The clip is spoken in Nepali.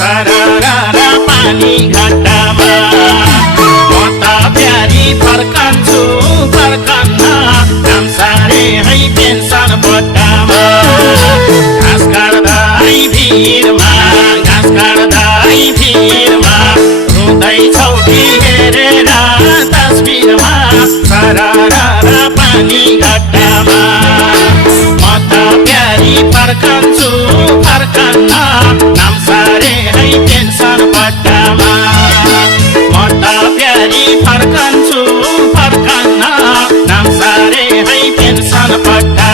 सरररा पानी घट्टामा म त प्यारी फर्कन्छु फर्कन्न काम सारे है पेन्सन बट्टामा घाँस काट्दै भिरमा घाँस काट्दै भिरमा रुँदैछौ कि हेरेर तस्बिरमा सरररा पानी घट्टामा म त प्यारी फर्कन्छु फर्कन्न नाम सारे है पेन्सन बट्टामा म त प्यारी फर्कन्छु फर्कन्न नाम सारे है पेन्सन बट्टा